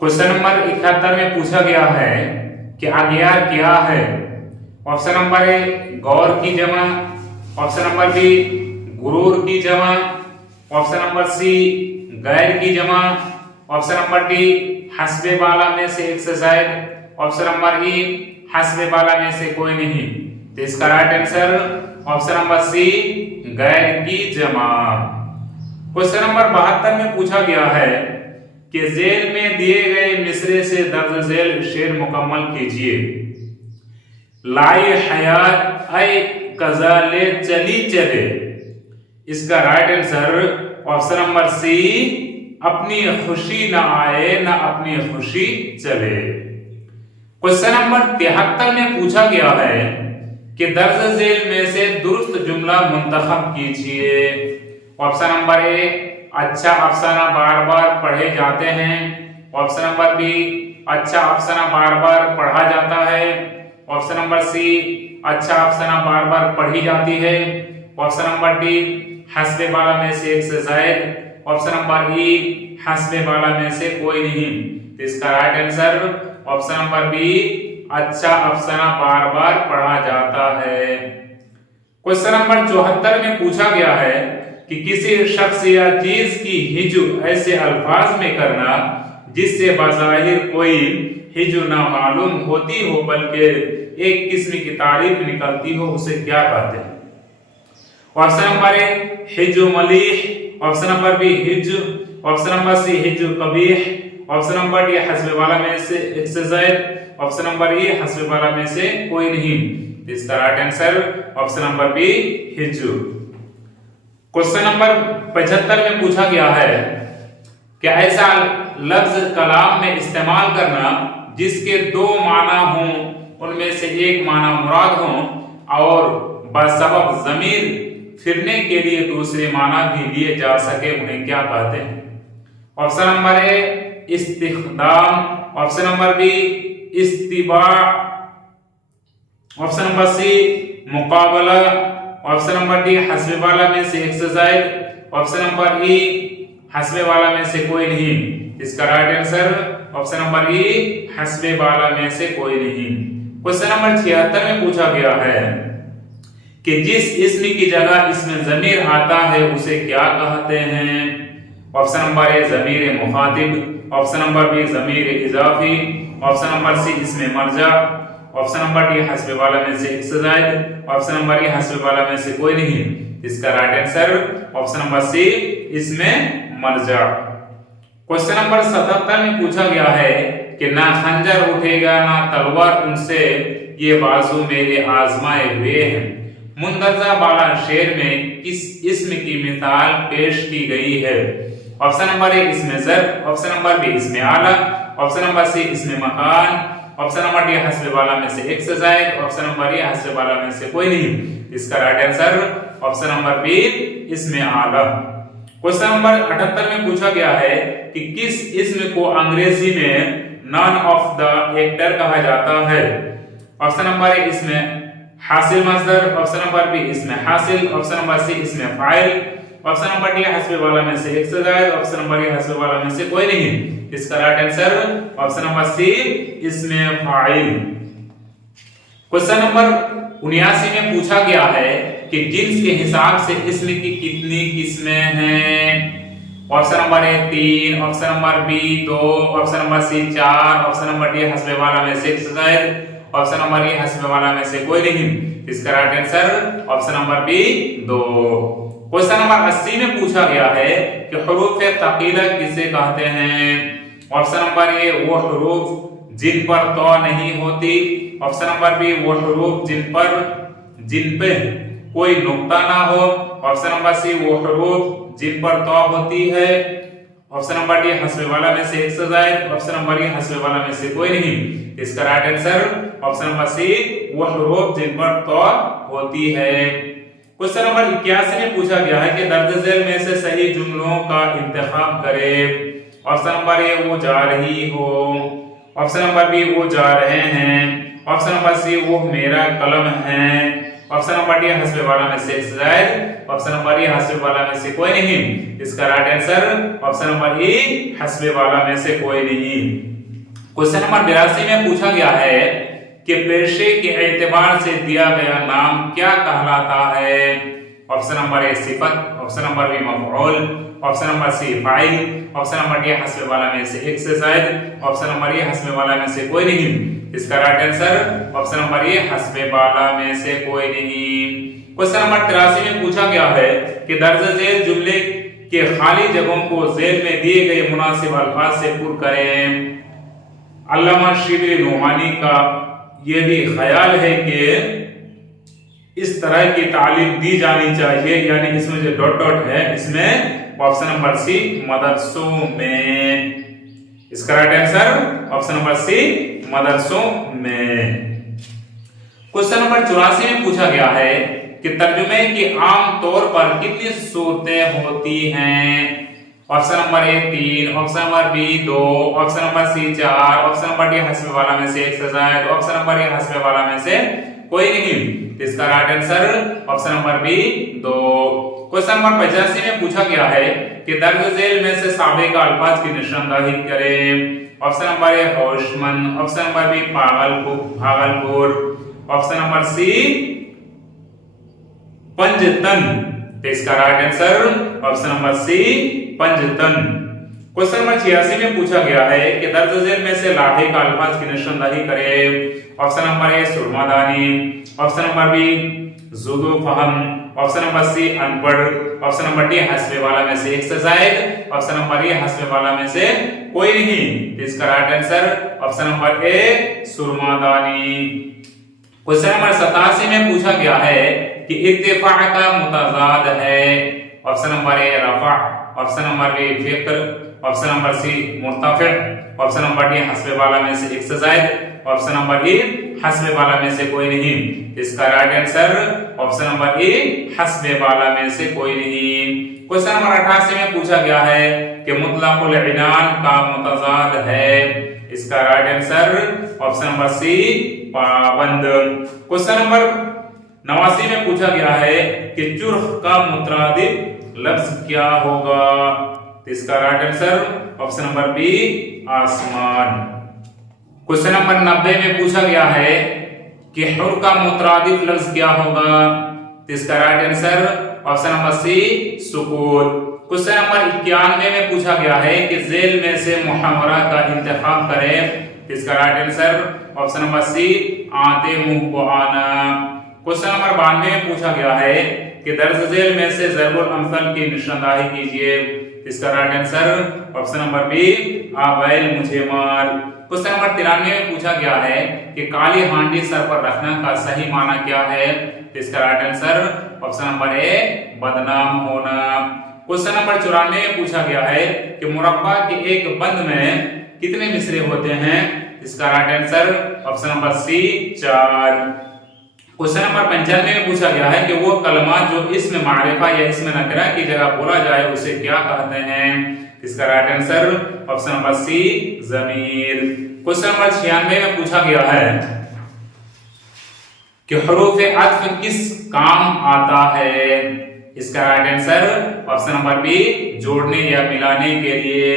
Question number 71 में पूछा गया है कि अज्ञार क्या है। ऑप्शन नंबर ए गौर की जमा, ऑप्शन नंबर बी गुरूर की जमा, ऑप्शन नंबर सी गैर की जमा, ऑप्शन नंबर डी हस्बे वाला में से एक से जायद, ऑप्शन नंबर ई हस्बे वाला में से कोई नहीं। तो इसका right answer option number C गैर की जमा। क्वेश्चन नंबर 72 में पूछा गया है कि जेल में दिए गए मिसरे से दर्ज झेल शेर मुकम्मल कीजिए। लाई हयात ऐ कजाले चली चले। इसका right answer option number C अपनी खुशी न आए न अपनी खुशी चले। क्वेश्चन नंबर 73 में पूछा गया है कि दर्ज झेल में से दुरुस्त जुमला मुंतखब कीजिए। ऑप्शन नंबर ए अच्छा अफसाना बार बार पढ़े जाते हैं, ऑप्शन नंबर बी अच्छा अफसाना बार बार पढ़ा जाता है, ऑप्शन नंबर सी अच्छा अफसाना बार बार पढ़ी जाती है, ऑप्शन नंबर डी हस्बे वाला में से एक से जायद, ऑप्शन नंबर ई हस्बे वाला में से कोई नहीं। तो इसका right answer option number B अच्छा अफसाना बार बार पढ़ा जाता है। क्वेश्चन नंबर 74 में पूछा गया है कि किसी शख्स या चीज की हिजु ऐसे अल्फाज में करना जिससे बाज़ाहिर कोई हिजु ना मालूम होती हो बल्कि एक किस्म की तारीफ निकलती हो, उसे क्या कहते हैं। ऑप्शन नंबर ए हिजु मलीह, ऑप्शन नंबर बी हिजु, ऑप्शन नंबर सी हिजु कबीह, ऑप्शन नंबर डी हस्बे वाला में से एक से जायद, ऑप्शन नंबर ई हस्बे वाला में से कोई नहीं। इसका right answer option number B हिजु। क्वेश्चन नंबर 75 में पूछा गया है कि ऐसा लफ्ज कलाम में इस्तेमाल करना जिसके दो माना हों, उनमें से एक माना मुराद हो और बसबब ज़मीर फिरने के लिए दूसरे माना भी लिए जा सके, उन्हें क्या कहते हैं। ऑप्शन नंबर ए इस्तिखदाम, ऑप्शन नंबर बी इस्तिबा, ऑप्शन नंबर सी मुकाबला, ऑप्शन नंबर डी हस्बे वाला में से एक से जायद, ऑप्शन नंबर ई हस्बे वाला में से कोई नहीं। इसका right answer option number E हस्बे वाला में से कोई नहीं। क्वेश्चन नंबर 76 में पूछा गया है कि जिस इस्म की जगह इसमें ज़मीर आता है उसे क्या कहते हैं। ऑप्शन नंबर ए ज़मीर मुखातिब, ऑप्शन नंबर बी ज़मीर इजाफी, ऑप्शन नंबर सी इसमें मर्जा, ऑप्शन नंबर डी हस्बे वाला में से एक से जायद, ऑप्शन नंबर ए हस्बे वाला में से कोई नहीं। इसका right answer option number C इसमें मर्जा। क्वेश्चन नंबर 77 में पूछा गया है कि ना खंजर उठेगा ना तलवार उनसे ये बाजू मेरे आजमाए हुए हैं। मुंदरजा बाला शेर में किस इस्म की मिसाल पेश की गई है। ऑप्शन नंबर ए इसमें ज़र्फ, ऑप्शन नंबर बी इसमें आला, ऑप्शन नंबर सी इसमें मकान, ऑप्शन नंबर डी हस्बे वाला में से एक से जायद, ऑप्शन नंबर ए हस्बे वाला में से कोई नहीं। इसका right answer option number B इसमें आला। क्वेश्चन नंबर 78 में पूछा गया है कि किस इस्म को अंग्रेजी में नॉन ऑफ द एक्टर कहा जाता है। ऑप्शन नंबर ए इसमें हासिल मस्दर, ऑप्शन नंबर बी इसमें हासिल, ऑप्शन नंबर सी इसमें फाइल, ऑप्शन नंबर डी हस्बे वाला में से एक से जायद, ऑप्शन नंबर ए हस्बे वाला में से कोई नहीं। इसका right answer option number C इसमें फाइल। क्वेश्चन नंबर 79 में पूछा गया है कि जिन्स के हिसाब से इस्म की कितनी किस्में हैं। Option number A 3, option number B 2, option number C 4, option number D हस्बे वाला में से एक से जायद, ऑप्शन नंबर ए हस्बे वाला में से कोई नहीं। इसका right answer option number B 2। Question number 80 में पूछा गया है कि हुरूफ तकीला किसे कहते हैं। ऑप्शन नंबर ए वो हुरूफ जिन पर तो नहीं होती, ऑप्शन नंबर बी वो हुरूफ जिन पे कोई नुक्ता ना हो, ऑप्शन नंबर सी वो हुरूफ जिन पर तो होती है, ऑप्शन नंबर डी हस्बे वाला में से एक से जायद, ऑप्शन नंबर ए हस्बे वाला में से कोई नहीं। इसका right answer option number C वो हुरूफ जिन पर तो होती है। क्वेश्चन नंबर 81 में पूछा गया है कि दर्ज झेल में से सही जुमलों का इंतखाब करें। ऑप्शन नंबर ए वो जा रही हो, ऑप्शन नंबर बी वो जा रहे हैं, ऑप्शन नंबर सी वो मेरा कलम है, ऑप्शन नंबर डी हस्बे वाला में से एक से जायद, ऑप्शन नंबर ए हस्बे वाला में से कोई नहीं। इसका right answer option number A हस्बे वाला में से कोई नहीं। क्वेश्चन नंबर 82 में पूछा गया है कि पेशे के एतबार से दिया गया नाम क्या कहलाता है। ऑप्शन नंबर ए सिफत, ऑप्शन नंबर बी मफऊल, ऑप्शन नंबर सी फाइल, ऑप्शन नंबर डी हस्बे वाला में से एक से जायद, ऑप्शन नंबर ए हस्बे वाला में से कोई नहीं। इसका right answer option number A हस्बे वाला में से कोई नहीं। क्वेश्चन नंबर 83 में पूछा गया है कि दर्ज झेल जुमले के खाली जगहों को झेल में दिए गए मुनासिब अल्फाज से पूर्ण करें। अल्लामा शिबली नूहानी का यह भी ख्याल है कि इस तरह की तालीम दी जानी चाहिए, यानी इसमें जो डॉट डॉट है इसमें ऑप्शन नंबर सी मदरसों में। इसका right answer option number C मदरसों में। क्वेश्चन नंबर 84 में पूछा गया है कि तर्जुमे की आम तौर पर कितनी सूरतें होती हैं। Option number A 3, option number B 2, option number C 4, option number D हस्बे वाला में से एक से जायद, ऑप्शन नंबर ए हस्बे वाला में से कोई नहीं। इसका right answer option number B 2। Question number 85 में पूछा गया है कि दर्ज झेल में से साबिक अल्फाज की निशानदही करें। ऑप्शन नंबर ए होशमंद, option number B Bhagalpur, option number C पंजतन। तो इसका right answer option number C पंजतन। क्वेश्चन नंबर 86 में पूछा गया है कि दर्ज झेल में से लाहिक अल्फाज की निशानदही करें। ऑप्शन नंबर ए सुरमादानी, ऑप्शन नंबर बी जुदो फहम, ऑप्शन नंबर सी अनपढ़, ऑप्शन नंबर डी हस्बे वाला में से एक से जायद, ऑप्शन नंबर ए हस्बे वाला में से कोई नहीं। इसका right answer option number A सुरमादानी। क्वेश्चन नंबर 87 में पूछा गया है कि इर्तिफा का मुतजाद है। ऑप्शन नंबर ए रफा, ऑप्शन नंबर बी फिक्र, ऑप्शन नंबर सी मुर्तफिअ, ऑप्शन नंबर डी हस्बे वाला में से एक से जायद, ऑप्शन नंबर ए हस्बे वाला में से कोई नहीं। इसका right answer option number A हस्बे वाला में से कोई नहीं। क्वेश्चन नंबर 88 में पूछा गया है कि मुतलकुल इनान का मुतजाद है। इसका right answer option number C पाबंद। क्वेश्चन नंबर 89 में पूछा गया है कि जुर्ह का मुतरादिफ लफ्ज क्या होगा। इसका right answer option number B आसमान। क्वेश्चन नंबर 90 में पूछा गया है कि हुर का मुतरादिफ लफ्ज क्या होगा। इसका right answer option number C सुकूत। क्वेश्चन नंबर 91 में पूछा गया है कि झेल में से मुहावरा का इंतखाब करें। इसका right answer option number C आते मुंह को आना। क्वेश्चन नंबर 92 में पूछा गया है कि दर्ज झेल में से ज़रबुल अमसल की निशानदही कीजिए। इसका right answer option number B आबैल मुझे मार। क्वेश्चन नंबर 93 में पूछा गया है कि काली हांडी सर पर रखना का सही माना क्या है। इसका राइट आंसर ऑप्शन नंबर ए बदनाम होना। क्वेश्चन नंबर 94 में पूछा गया है कि मुरब्बा के एक बंद में कितने मिसरे होते हैं। इसका right answer option number C 4। Question number 95 में पूछा गया है कि वो कलमात जो इसमें मारिफा या इसमें नकरा की जगह बोला जाए उसे क्या कहते हैं। इसका right answer option number C ज़मीर। क्वेश्चन नंबर 96 में पूछा गया है कि हुरूफ अत्फ किस काम आता है। इसका right answer option number B जोड़ने या मिलाने के लिए।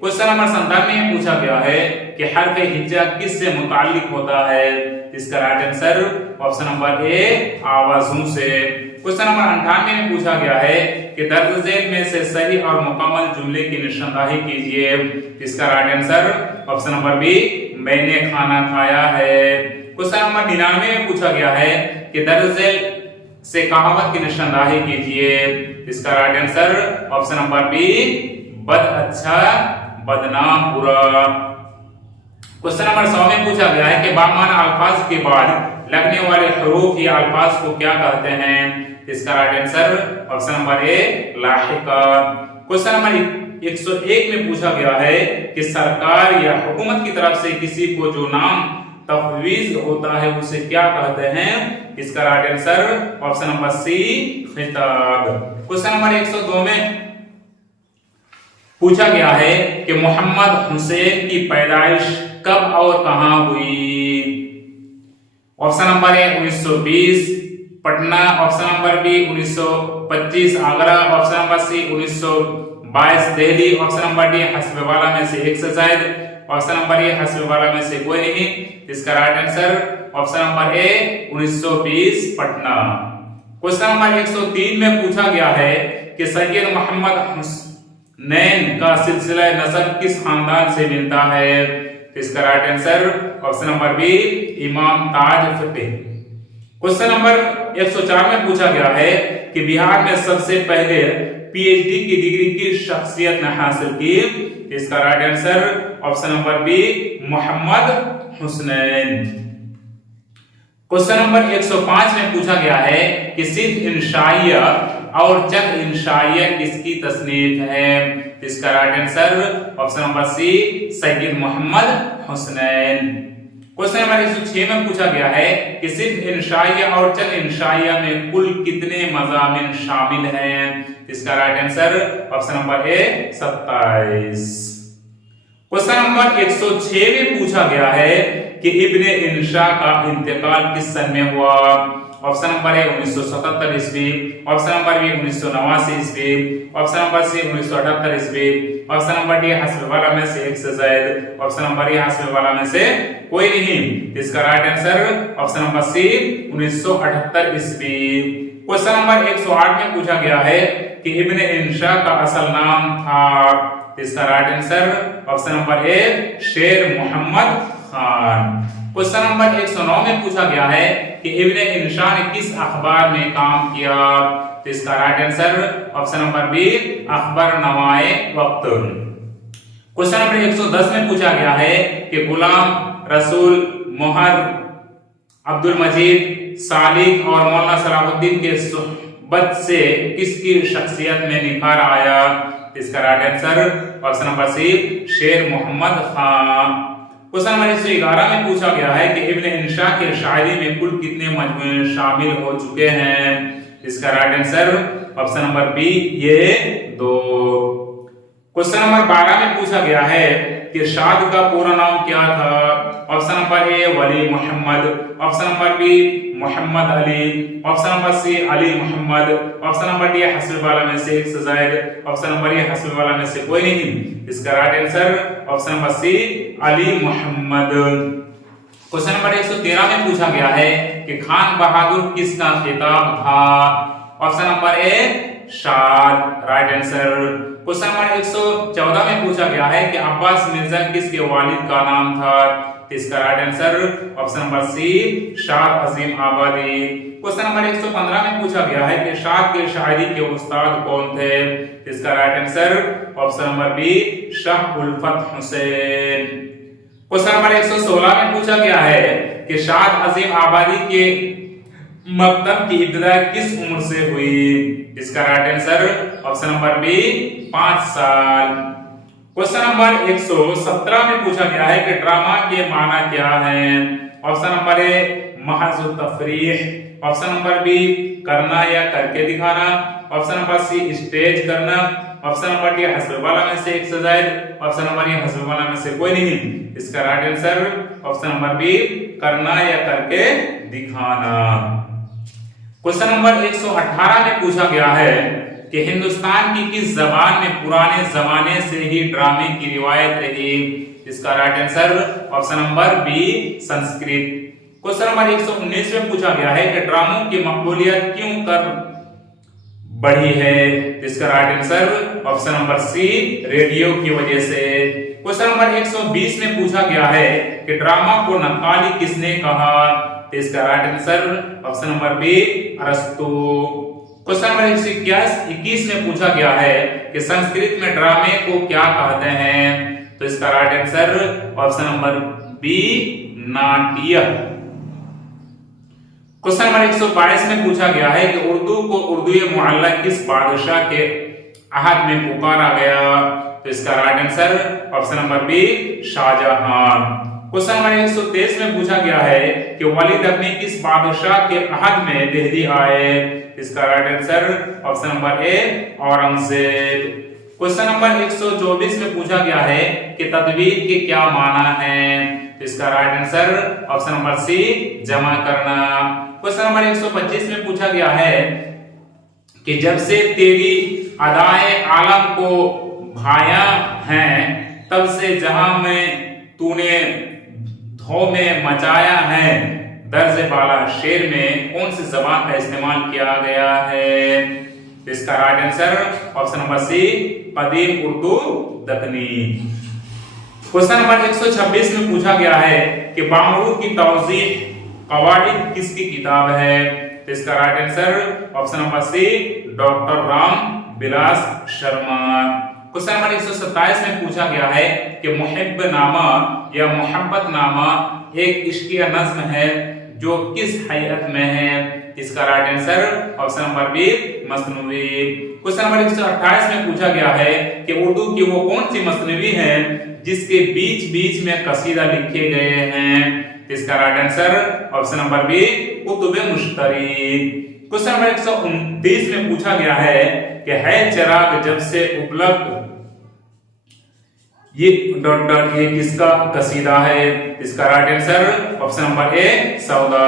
क्वेश्चन नंबर 97 में पूछा गया है कि हर्फ हिज्जा किस से मुताल्लिक होता है। इसका right answer option number A आवाजों से। क्वेश्चन नंबर 98 में पूछा गया है कि दर्ज झेल में से सही और मुकम्मल जुमले की निशानदही कीजिए। इसका right answer option number B मैंने खाना खाया है। क्वेश्चन नंबर 99 में पूछा गया है कि दर्ज झेल से कहावत की निशानदही कीजिए। इसका right answer option number B बद अच्छा बदनाम बुरा। क्वेश्चन नंबर 100 में पूछा गया है कि बामाना अल्फाज के बाद लगने वाले हुरूफ या अल्फाज को क्या कहते हैं। इसका right answer option number A लाहिका। क्वेश्चन नंबर 101 में पूछा गया है कि सरकार या हुकूमत की तरफ से किसी को जो नाम तफवीज होता है उसे क्या कहते हैं। इसका right answer option number C खिताब। क्वेश्चन नंबर 102 में पूछा गया है कि मोहम्मद हुसैन की पैदाइश कब और कहां हुई। Option number A 1920, Patna, option number B 1925 Agra, option number C 1922 Delhi, option number D हस्ब वाला में से एक से जायद, ऑप्शन नंबर ए हस्ब वाला में से कोई नहीं। इसका right answer option number A 1920 Patna. Question number 103 में पूछा गया है कि सैयद मोहम्मद हुसैन का सिलसिला नसब किस खानदान से मिलता है। इसका right answer option number B Imam Taj फतेह। क्वेश्चन नंबर 104 में पूछा गया है कि बिहार में सबसे पहले पीएचडी की डिग्री की शख्सियत ने हासिल की। इसका right answer option number B Mohammad Hussain. Question number 105 में पूछा गया है कि सिर्फ इंशाइया और चंद इंशाइया किसकी तसनीफ है। इसका right answer option number C Syed Mohammad Hussain. Question number 106 में पूछा गया है कि सिर्फ इंशाइया और चंद इंशाइया में कुल कितने मज़ामिन शामिल हैं। इसका राइट आंसर ऑप्शन नंबर ए 27। क्वेश्चन नंबर 106 में पूछा गया है कि इब्ने इंशा का इंतकाल किस सन में हुआ। ऑप्शन नंबर ए 1977 ईस्वी, ऑप्शन नंबर बी 1989 ईस्वी, ऑप्शन नंबर सी 1978 ईस्वी, ऑप्शन नंबर डी हस्ब वाला में से एक से जायद, ऑप्शन नंबर ए हस्ब वाला में से कोई नहीं। इसका right answer option number C 1978 ईस्वी। क्वेश्चन नंबर 108 में पूछा गया है कि इब्ने इंशा का असल नाम था। इसका राइट आंसर ऑप्शन नंबर ए शेर मोहम्मद खान। क्वेश्चन नंबर 109 में पूछा गया है कि इब्ने इंशा ने किस अखबार में काम किया। तो इसका right answer option number B अखबार नवाए वक्त। क्वेश्चन नंबर 110 में पूछा गया है कि गुलाम रसूल मोहर अब्दुल मजीद सालिक और मौलाना सलाहुद्दीन के सुहबत से किसकी शख्सियत में निखार आया। इसका right answer option number C Sher Mohammad Khan. Question number 111 में पूछा गया है कि इब्ने इंशा के शायरी में कुल कितने मजमूए शामिल हो चुके हैं। इसका right answer option number B ये 2। क्वेश्चन नंबर 12 में पूछा गया है कि शाद का पूरा नाम क्या था। Option number A Wali Mohammad, option number B Mohammad Ali, option number C Ali Mohammad, option number D हस्ब वाला में से एक से जायद, ऑप्शन नंबर ए हस्ब वाला में से कोई नहीं। इसका right answer option number C Ali Mohammad. Question number 113 में पूछा गया है कि खान बहादुर किसका खिताब था। ऑप्शन नंबर ए शाद, राइट आंसर। क्वेश्चन नंबर 114 में पूछा गया है कि अब्बास मिर्जा किसके वालिद का नाम था। इसका right answer option number C Shah Azim Abadi. Question number 115 में पूछा गया है कि शाह के शायरी के उस्ताद कौन थे। इसका right answer option number B Shah Ulfat Hussain. Question number 116 में पूछा गया है कि शाह अजीम आबादी के मकतब की इब्तिदा किस उम्र से हुई। इसका right answer option number B 5 साल। क्वेश्चन नंबर 117 में पूछा गया है कि ड्रामा के माना क्या है। ऑप्शन नंबर ए महज तफरीह, ऑप्शन नंबर बी करना या करके दिखाना, ऑप्शन नंबर सी स्टेज करना, ऑप्शन नंबर डी हस्ब वाला में से एक से जायद, ऑप्शन नंबर ए हस्ब वाला में से कोई नहीं। इसका right answer option number B करना या करके दिखाना। क्वेश्चन नंबर 118 में पूछा गया है कि हिंदुस्तान की किस जबान में पुराने जमाने से ही ड्रामे की रिवायत रही। इसका right answer option number B Sanskrit. Question number 119 में पूछा गया है कि ड्रामों की मकबूलियत क्यों कर बढ़ी है। इसका right answer option number C radio की वजह से। क्वेश्चन नंबर 120 में पूछा गया है कि ड्रामा को नक्काली किसने कहा। इसका right answer option number B अरस्तु। क्वेश्चन नंबर 121 में पूछा गया है कि संस्कृत में ड्रामे को क्या कहते हैं। तो इसका right answer option number B नाट्य। क्वेश्चन नंबर 122 में पूछा गया है कि उर्दू को उर्दू मुअल्ला किस बादशाह के अहद में पुकारा गया। तो इसका right answer option number B Shahjahan. Question number 123 में पूछा गया है कि वलीद अपने किस बादशाह के अहद में दिल्ली आए। इसका राइट आंसर ऑप्शन नंबर ए औरंगजेब। क्वेश्चन नंबर 124 में पूछा गया है कि तदबीर के क्या माना है। तो इसका right answer option number C जमा करना। क्वेश्चन नंबर 125 में पूछा गया है कि जब से तेरी अदाए आलम को भाया है तब से जहां में तूने धो में मचाया है, दर्ज बाला शेर में कौन सी जबान का इस्तेमाल किया गया है? तो इसका right answer option number C कदीम उर्दू दक्कनी। क्वेश्चन नंबर 126 में पूछा गया है कि बामरूद की तौज़ीह कवाइद किसकी किताब है? तो इसका right answer option number C doctor Ram Bilas Sharma. Question number 127 में पूछा गया है कि मुहिब नामा या मोहब्बत नामा एक इश्किया नज्म है जो किस हैयत में है? इसका right answer option number B मसनवी। क्वेश्चन नंबर 128 में पूछा गया है कि उर्दू की वो कौन सी मसनवी है जिसके बीच बीच में कसीदा लिखे गए हैं? इसका right answer option number B Qutb Mushtari. Question number 129 में पूछा गया है कि है चिराग जब से उपलब्ध, ये डॉट डॉट ये किसका कसीदा है? इसका right answer option number A Sauda.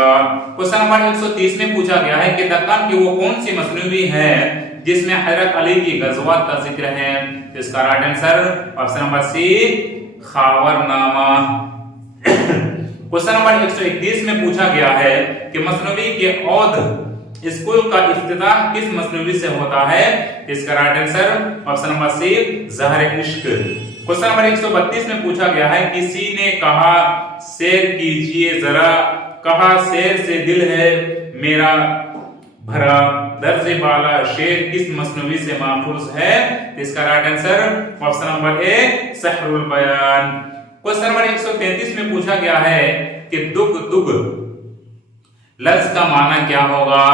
Question number 130 में पूछा गया है कि दक्कन की वो कौन सी मसनवी है जिसमें हैदर अली की गज़वात का जिक्र है? तो इसका right answer option number C Khavarnama. Question number 131 में पूछा गया है कि मसनवी के औध स्कूल का इफ्तिताह किस मसनवी से होता है? इसका right answer option number C Zahr Ishq. Question number 132 में पूछा गया है किसी ने कहा शेर कीजिए जरा, कहा शेर से दिल है मेरा भरा, दर्ज बाला शेर किस मसनवी से माखूज है? इसका right answer option number A Sehrul Bayan. Question number 133 में पूछा गया है कि दुग दुग लफ्ज का माना क्या होगा?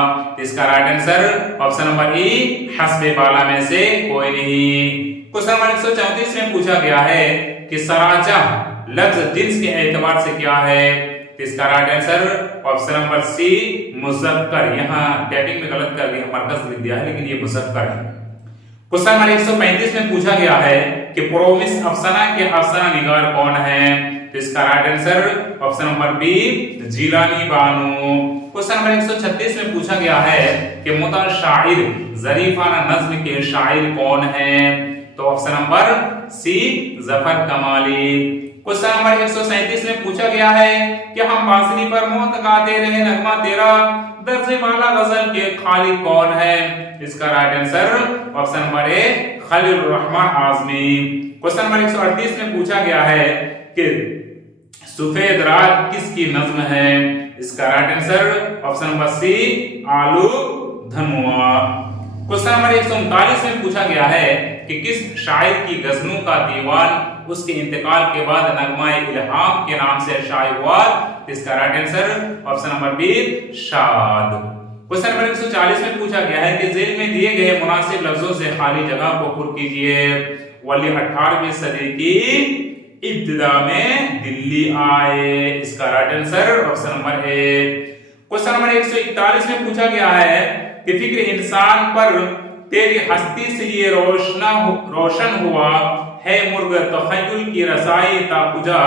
इसका right answer option number E हस्बे बाला में से कोई नहीं। क्वेश्चन नंबर 134 में पूछा गया है कि सराजा लफ्ज जिन्स के एतबार से क्या है? इसका right answer option number C मुज़क्कर। यहाँ टाइपिंग में गलत कर दिया, मरकज लिख दिया है लेकिन ये मुज़क्कर है। क्वेश्चन नंबर 135 में पूछा गया है कि प्रोमिस अफसाना के अफसाना निगार कौन है? तो इसका right answer option number B Jilani Bano. Question number 136 में पूछा गया है कि मुता शाइर जरीफाना नज्म के शाइर कौन है? तो ऑप्शन नंबर सी जफर कमाली। क्वेश्चन नंबर 137 में पूछा गया है कि हम बांसुरी पर मौत गाते रहे नगमा तेरा, दर्जे वाला गजल के खालिक कौन है? इसका right answer option number A Khalil Rahman Azmi. Question number 138 में पूछा गया है कि सफेद रात किसकी नज्म है? इसका right answer option number C आलू धनुआ। क्वेश्चन नंबर 139 में पूछा गया है कि किस शायर की गजलों का दीवान उसके इंतकाल के बाद नगमा इल्हाम के नाम से शाये हुआ? इसका right answer option number B Shad. Question number 140 में पूछा गया है कि जेल में दिए गए मुनासिब लफ्जों से खाली जगह को पुर कीजिए। वली 18वीं सदी की इब्तिदा में दिल्ली आए। इसका राइट आंसर ऑप्शन नंबर ए। क्वेश्चन नंबर 141 में पूछा गया है कि फिक्र इंसान पर तेरी हस्ती से ये रोशन हुआ है मुर्ग तखय्युल की रसाई ताकुजा,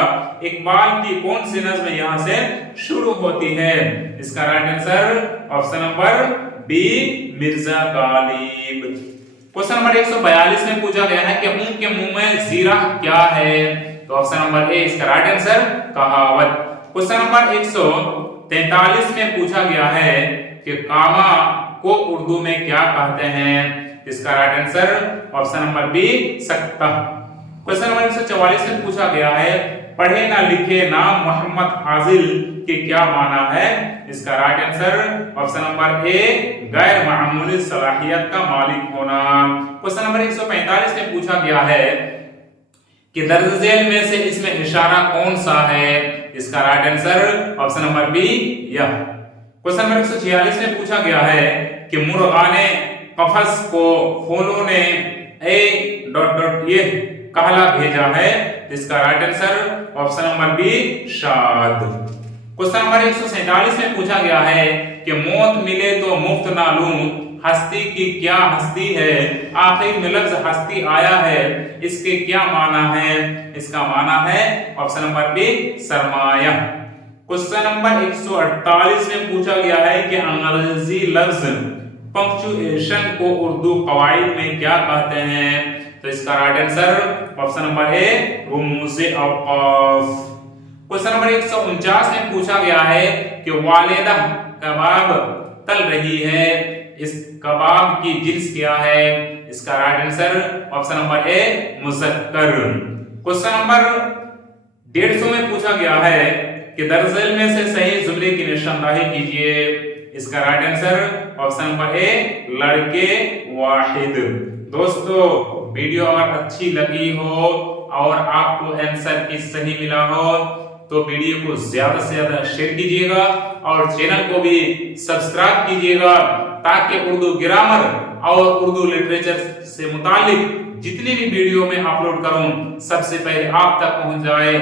इकबाल की कौन सी नज्म यहाँ से शुरू होती है? इसका right answer option number B Mirza Ghalib. Question number 142 में पूछा गया है कि ऊंट के मुंह में जीरा क्या है? तो ऑप्शन नंबर ए इसका राइट आंसर कहावत। क्वेश्चन नंबर 143 में पूछा गया है कि कामा को उर्दू में क्या कहते हैं? इसका right answer option number B सख्ता। क्वेश्चन नंबर 144 में पूछा गया है पढ़े ना लिखे नाम मोहम्मद फाजिल के क्या माना है? इसका राइट आंसर ऑप्शन नंबर ए गैर मामूली सलाहियत का मालिक होना। क्वेश्चन नंबर 145 में पूछा गया है कि दर्ज झेल में से इसमें इशारा कौन सा है? इसका right answer option number B यह। क्वेश्चन नंबर 146 में पूछा गया है कि मुर्गाने कफस को फूलों ने ए डॉट डॉट ये कहला भेजा है? इसका right answer option number B Shad. Question number 147 में पूछा गया है कि मौत मिले तो मुफ्त ना लूं, हस्ती की क्या हस्ती है, आखिर में लफ्ज हस्ती आया है, इसके क्या माना है? इसका माना है ऑप्शन नंबर बी सरमाया। क्वेश्चन नंबर 148 में पूछा गया है कि अंग्रेजी लफ्ज पंक्चुएशन को उर्दू कवायद में क्या कहते हैं? तो इसका right answer option number A रुमूज़े औक़ाफ़। क्वेश्चन नंबर 149 में पूछा गया है कि वालिदा कबाब तल रही है, इस कबाब की जिन्स क्या है? इसका right answer option number A मुज़क्कर। क्वेश्चन नंबर 150 में पूछा गया है कि दरअसल में से सही जुमले की निशानदाही कीजिए, इसका राइट आंसर ऑप्शन नंबर ए लड़के वाहिद। दोस्तों वीडियो अगर अच्छी लगी हो और आपको आंसर की सही मिला हो तो वीडियो को ज्यादा से ज्यादा शेयर कीजिएगा और चैनल को भी सब्सक्राइब कीजिएगा ताकि उर्दू ग्रामर और उर्दू लिटरेचर से मुतालिक जितनी भी वीडियो मैं अपलोड करूं सबसे पहले आप तक पहुंच जाए।